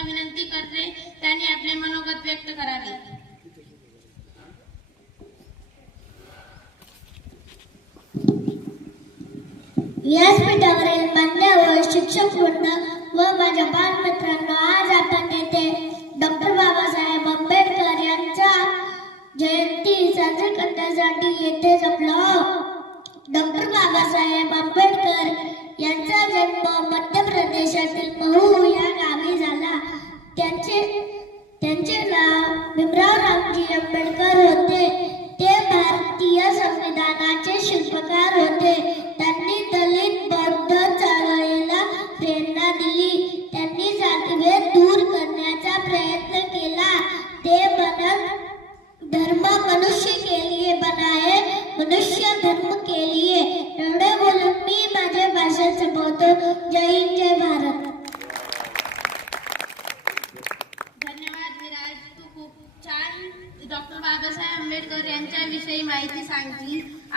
यांना विनंती करते त्यांनी आपले मनोगत व्यक्त करावे. व्यासपीठावरील मान्यवर शिक्षक वृंद व माझ्या बालमित्रांनो, आज आपण येथे डॉक्टर बाबासाहेब आंबेडकर यांचा जयंती साजरी करण्यासाठी येथे जमलो आहोत. डॉक्टर बाबासाहेब आंबेडकर यांचा जन्म मध्य प्रदेशातील महू या गावी झाला. त्यांचे नाव भीमराव रामजी आंबेडकर होते. ते भारतीय संविधानाचे शिल्पकार होते. त्यांनी दलित बौद्ध चळवळीला प्रेरणा दिली. त्यांनी जातीभेद दूर करण्याचा प्रयत्न केला. ते म्हणत, धर्म मनुष्य के लिए बना है, मनुष्य धर्म के लिए. एवढे बोलून मी माझे भाषण संपवतो. जय हिंद, जय भारत. धन्यवाद विराज, तू खूप छान डॉक्टर बाबासाहेब आंबेडकर यांच्या विषयी माहिती सांगितली.